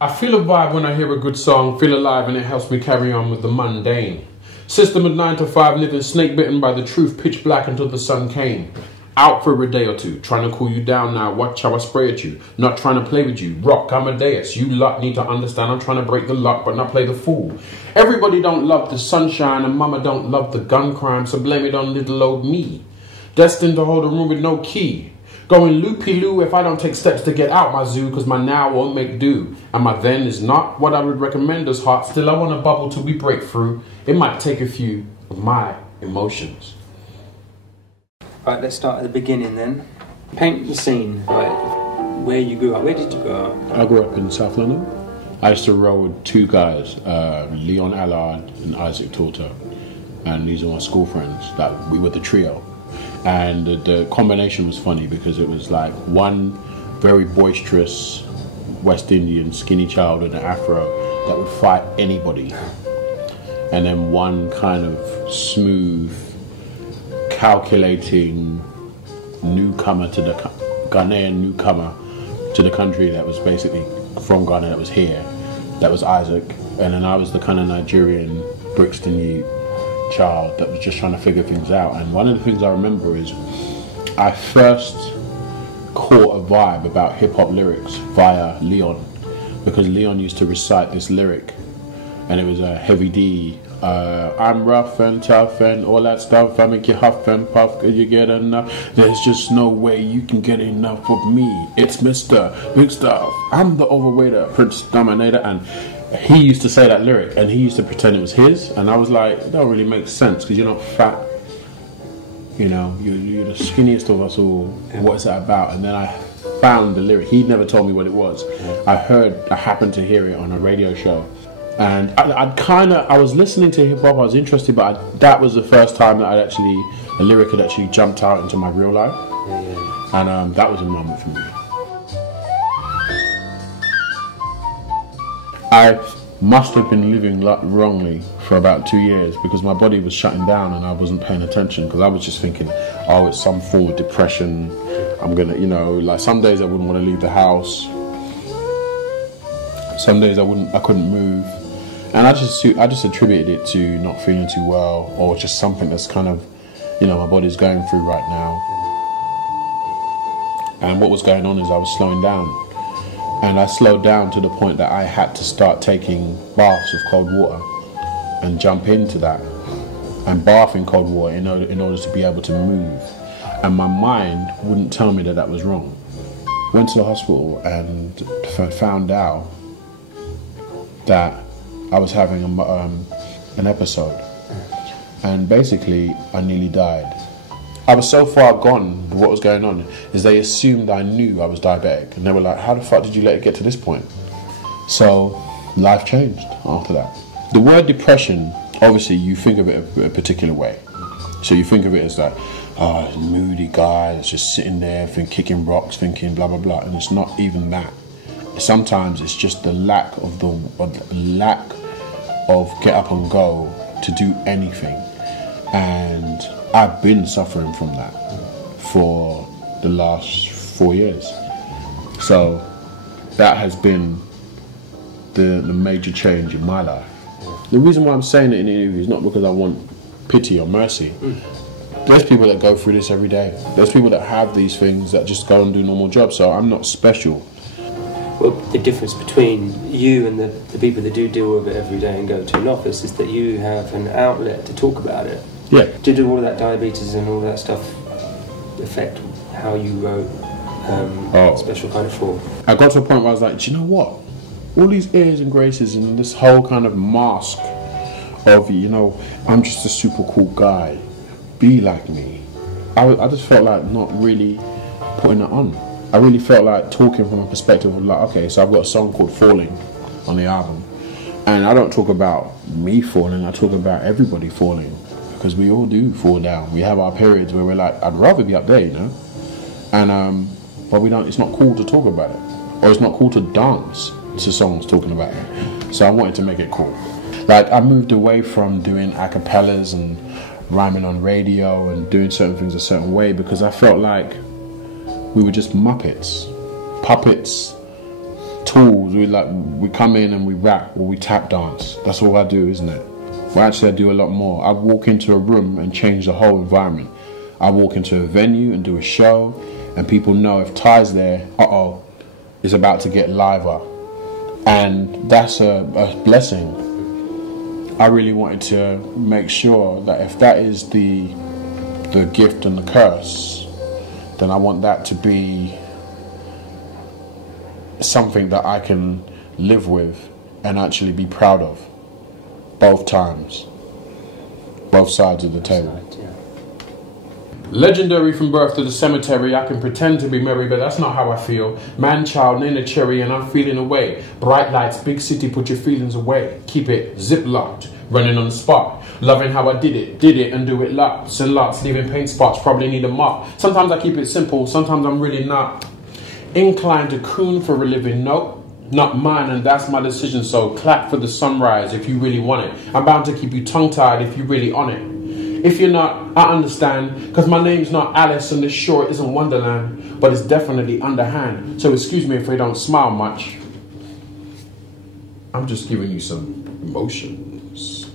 I feel a vibe when I hear a good song, feel alive, and it helps me carry on with the mundane. System of 9 to 5, living snake bitten by the truth, pitch black until the sun came. Out for a day or two, trying to cool you down now, watch how I spray at you. Not trying to play with you, rock Amadeus. You lot need to understand I'm trying to break the luck but not play the fool. Everybody don't love the sunshine and mama don't love the gun crime, so blame it on little old me. Destined to hold a room with no key. Going loopy-loo if I don't take steps to get out my zoo, cause my now won't make do. And my then is not what I would recommend as heart. Still I want to bubble till we break through. It might take a few of my emotions. Right, let's start at the beginning then. Paint the scene, right, where you grew up. Where did you grow up? I grew up in South London. I used to roll with two guys, Leon Allard and Isaac Torto. And these are my school friends. That we were the trio. And the combination was funny because it was like one very boisterous West Indian skinny child with an afro that would fight anybody, and then one kind of smooth, calculating newcomer to the Ghanaian newcomer to the country that was basically from Ghana, that was here, that was Isaac. And then I was the kind of Nigerian Brixton youth child that was just trying to figure things out. And one of the things I remember is I first caught a vibe about hip-hop lyrics via Leon, because Leon used to recite this lyric, and it was a Heavy D, I'm rough and tough and all that stuff, I make you huff and puff, could you get enough? There's just no way you can get enough of me. It's Mr. Big Stuff, I'm the overweighter, Prince Dominator. And he used to say that lyric and he used to pretend it was his, and I was like, it don't really make sense because you're not fat, you know, you're the skinniest of us all. What's that about? And then I found the lyric. He never told me what it was. I happened to hear it on a radio show, and I was listening to hip hop, I was interested, but that was the first time that a lyric had actually jumped out into my real life. And that was a moment for me. I must have been living wrongly for about 2 years because my body was shutting down and I wasn't paying attention, because I was just thinking, oh, it's some form of depression. I'm gonna, you know, like some days I wouldn't want to leave the house. Some days I couldn't move. And I just attributed it to not feeling too well, or just something that's kind of, you know, my body's going through right now. And what was going on is I was slowing down. And I slowed down to the point that I had to start taking baths of cold water and jump into that and bath in cold water in order to be able to move. And my mind wouldn't tell me that that was wrong. Went to the hospital and found out that I was having an episode. And basically, I nearly died. I was so far gone with what was going on is they assumed I knew I was diabetic, and they were like, how the fuck did you let it get to this point? So life changed after that. The word depression, obviously you think of it a particular way. So you think of it as like, oh, a moody guy that's just sitting there kicking rocks, thinking blah blah blah, and it's not even that. Sometimes it's just the lack of get up and go to do anything. And I've been suffering from that for the last 4 years. So that has been the major change in my life. The reason why I'm saying it in the interview is not because I want pity or mercy. There's people that go through this every day. There's people that have these things that just go and do normal jobs, so I'm not special. Well, the difference between you and the people that do deal with it every day and go to an office is that you have an outlet to talk about it. Yeah. Did all of that diabetes and all that stuff affect how you wrote Special Kind of Four? I got to a point where I was like, do you know what? All these airs and graces and this whole kind of mask of, you know, I'm just a super cool guy, be like me. I just felt like not really putting it on. I really felt like talking from a perspective of like, okay, so I've got a song called Falling on the album. And I don't talk about me falling, I talk about everybody falling. Because we all do fall down. We have our periods where we're like, I'd rather be up there, you know? And, but we don't, it's not cool to talk about it. Or it's not cool to dance to songs talking about it. So I wanted to make it cool. Like, I moved away from doing acapellas and rhyming on radio and doing certain things a certain way because I felt like we were just Muppets, puppets tools. We come in and we rap or we tap dance. That's all I do, isn't it? Well, actually, I do a lot more. I walk into a room and change the whole environment. I walk into a venue and do a show, and people know if Ty's there, it's about to get liver. And that's a blessing. I really wanted to make sure that if that is the gift and the curse, then I want that to be something that I can live with and actually be proud of. Both times. Both sides of the table. Legendary from birth to the cemetery, I can pretend to be merry, but that's not how I feel. Man, child, name a cherry, and I'm feeling away. Bright lights, big city, put your feelings away. Keep it zip locked, running on the spot. Loving how I did it and do it lots and lots. Leaving paint spots, probably need a mop. Sometimes I keep it simple, sometimes I'm really not. Inclined to coon for a living, nope. Not mine, and that's my decision, so clap for the sunrise if you really want it. I'm bound to keep you tongue-tied if you really on it. If you're not, I understand, because my name's not Alice and this sure isn't Wonderland, but it's definitely underhand, so excuse me if I don't smile much. I'm just giving you some emotions.